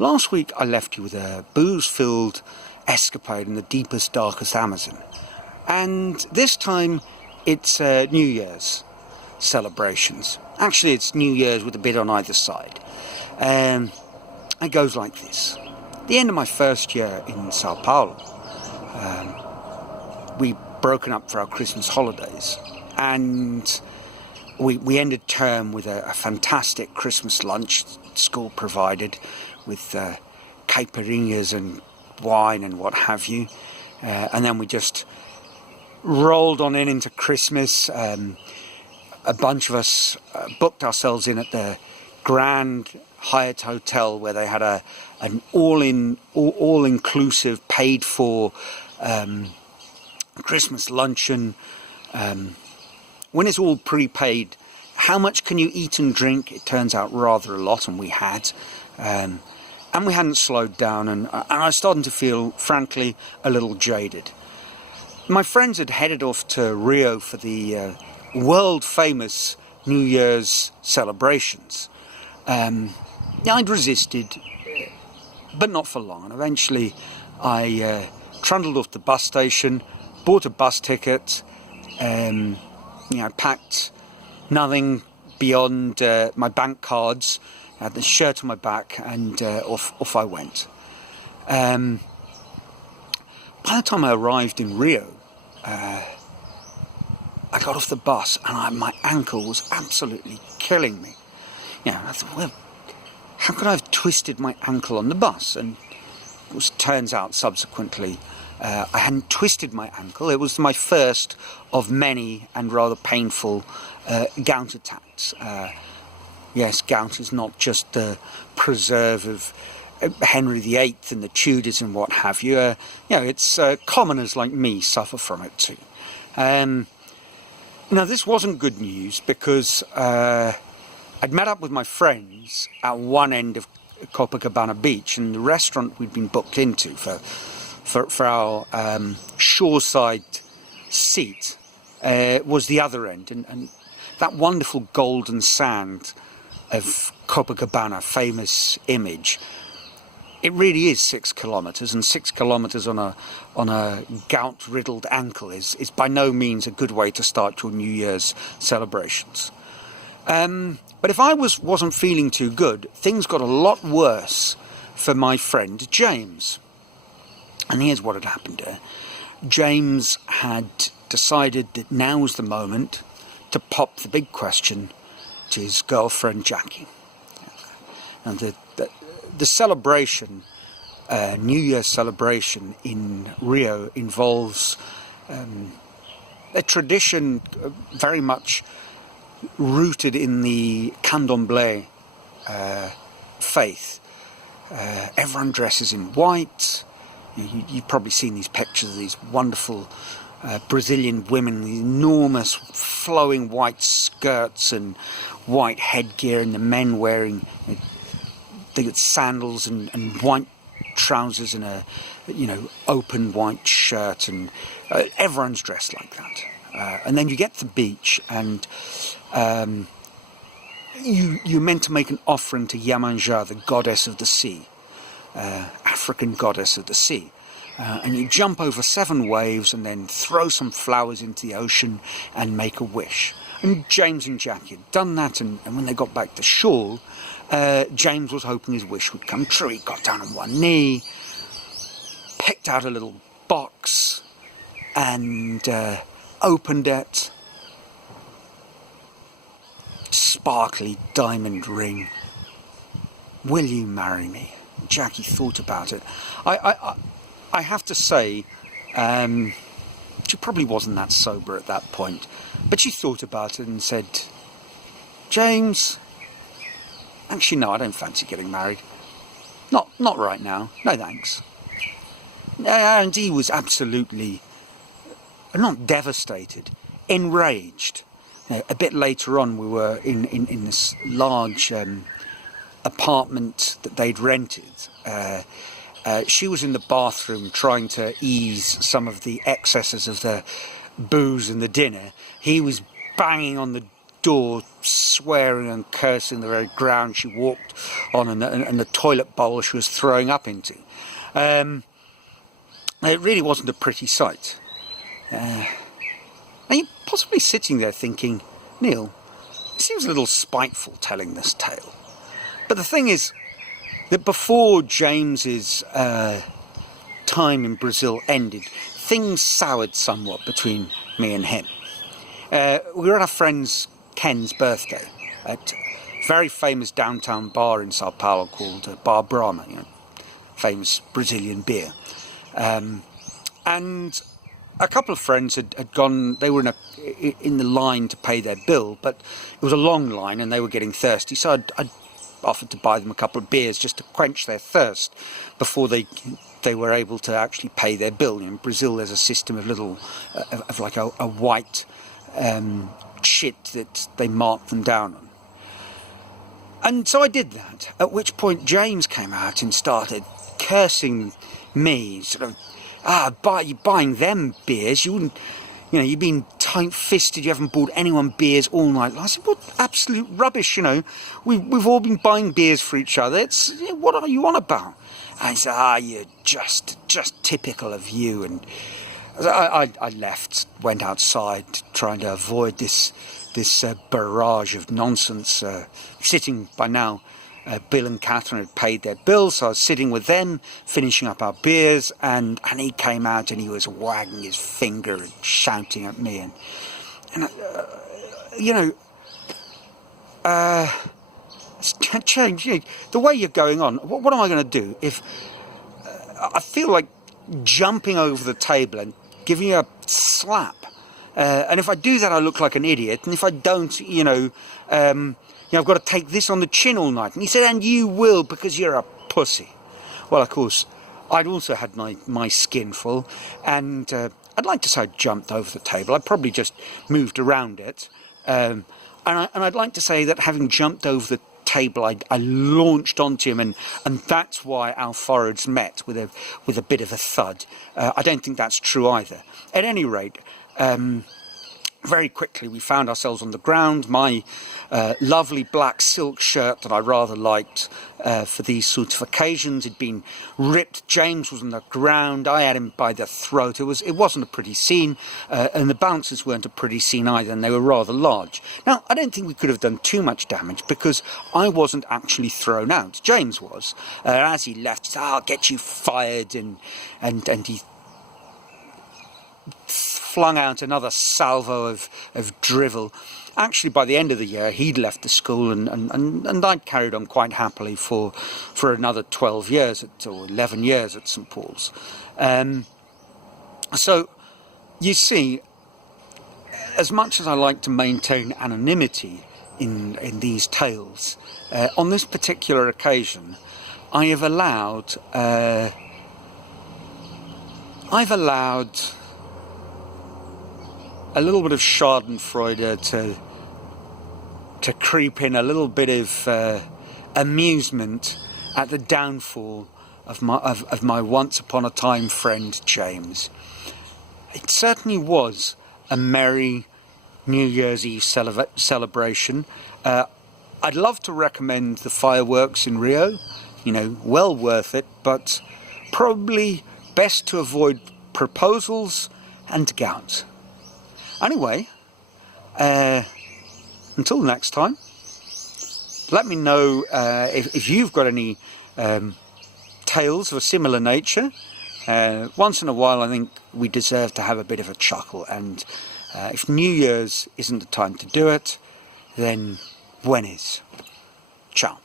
Last week I left you with a booze-filled escapade in the deepest, darkest Amazon. And this time it's New Year's celebrations. Actually, it's New Year's with a bit on either side. It goes like this. The end of my first year in Sao Paulo, we broken up for our Christmas holidays, and we ended term with a fantastic Christmas lunch school provided, with caipirinhas and wine and what have you, and then we just rolled on into Christmas. A bunch of us booked ourselves in at the Grand Hyatt Hotel, where they had an all-inclusive, paid-for Christmas luncheon. When it's all prepaid, how much can you eat and drink? It turns out rather a lot, and we had. And we hadn't slowed down, and I was starting to feel, frankly, a little jaded. My friends had headed off to Rio for the world-famous New Year's celebrations. I'd resisted, but not for long, and eventually I trundled off the bus station, bought a bus ticket, I packed nothing beyond my bank cards, I had the shirt on my back, and off I went. By the time I arrived in Rio, I got off the bus and my ankle was absolutely killing me. I thought, well, how could I have twisted my ankle on the bus? And it turns out subsequently I hadn't twisted my ankle. It was my first of many and rather painful gout attacks. Yes, gout is not just the preserve of Henry VIII and the Tudors and what have you. It's commoners like me suffer from it too. Now, this wasn't good news, because I'd met up with my friends at one end of Copacabana Beach, and the restaurant we'd been booked into for our shoreside seat was the other end, and that wonderful golden sand of Copacabana, famous image, it really is 6 kilometres, and 6 kilometres on a gout-riddled ankle is by no means a good way to start your New Year's celebrations. But if I wasn't feeling too good, things got a lot worse for my friend James. And here's what had happened here. James had decided that now was the moment to pop the big question to his girlfriend Jackie. And the celebration, New Year's celebration in Rio, involves a tradition very much rooted in the candomblé faith. Everyone dresses in white. You've probably seen these pictures of these wonderful Brazilian women, these enormous flowing white skirts and white headgear, and the men wearing they get sandals and white trousers and a open white shirt, and everyone's dressed like that. And then you get to the beach, and you're meant to make an offering to Iemanjá, the goddess of the sea, African goddess of the sea. And you jump over 7 waves and then throw some flowers into the ocean and make a wish. And James and Jackie had done that, and when they got back to shore, James was hoping his wish would come true. He got down on one knee, picked out a little box, and opened it. Sparkly diamond ring. Will you marry me? Jackie thought about it. I have to say, she probably wasn't that sober at that point, but she thought about it and said, James, actually no, I don't fancy getting married. Not right now. No thanks. And he was absolutely, not devastated, enraged. A bit later on, we were in this large apartment that they'd rented. She was in the bathroom trying to ease some of the excesses of the booze and the dinner. He was banging on the door, swearing and cursing the very ground she walked on, and the toilet bowl she was throwing up into. It really wasn't a pretty sight. And you're possibly sitting there thinking, Neil, it seems a little spiteful telling this tale. But the thing is that before James's time in Brazil ended, things soured somewhat between me and him. We were at our friend's Ken's birthday at a very famous downtown bar in Sao Paulo called Bar Brahma, famous Brazilian beer. And a couple of friends had gone. They were in the line to pay their bill, but it was a long line and they were getting thirsty, so I'd offered to buy them a couple of beers just to quench their thirst before they were able to actually pay their bill. In Brazil there's a system of little of like a white shit that they mark them down on. And so I did that, at which point James came out and started cursing me, sort of, you're buying them beers, you wouldn't, you've been tight-fisted, you haven't bought anyone beers all night. I said, what absolute rubbish, we've all been buying beers for each other, what are you on about? And he said, you're just typical of you. And I left, went outside, trying to avoid this barrage of nonsense. Sitting by now, Bill and Catherine had paid their bills, so I was sitting with them, finishing up our beers, and he came out and he was wagging his finger and shouting at me, and it's changed. The way you're going on, what am I going to do if I feel like jumping over the table and giving you a slap? And if I do that, I look like an idiot. And if I don't, I've got to take this on the chin all night. And he said, and you will, because you're a pussy. Well, of course, I'd also had my skin full. And I'd like to say I jumped over the table. I probably just moved around it. And I'd like to say that having jumped over the table, I launched onto him, and that's why our foreheads met with a bit of a thud. I don't think that's true either. At any rate, very quickly we found ourselves on the ground. My lovely black silk shirt that I rather liked for these sorts of occasions had been ripped. James was on the ground. I had him by the throat. It wasn't a pretty scene, and the bouncers weren't a pretty scene either, and they were rather large. Now, I don't think we could have done too much damage because I wasn't actually thrown out. James was. As he left, he said, I'll get you fired, and he flung out another salvo of drivel. Actually, by the end of the year, he'd left the school, and I'd carried on quite happily for another 12 years or 11 years at St Paul's. So, you see, as much as I like to maintain anonymity in these tales, on this particular occasion, I've allowed a little bit of Schadenfreude to creep in, a little bit of amusement at the downfall of my once upon a time friend James. It certainly was a merry New Year's Eve celebration. I'd love to recommend the fireworks in Rio, well worth it, but probably best to avoid proposals and gowns. Anyway, until next time, let me know if you've got any tales of a similar nature. Once in a while, I think we deserve to have a bit of a chuckle, and if New Year's isn't the time to do it, then when is? Ciao.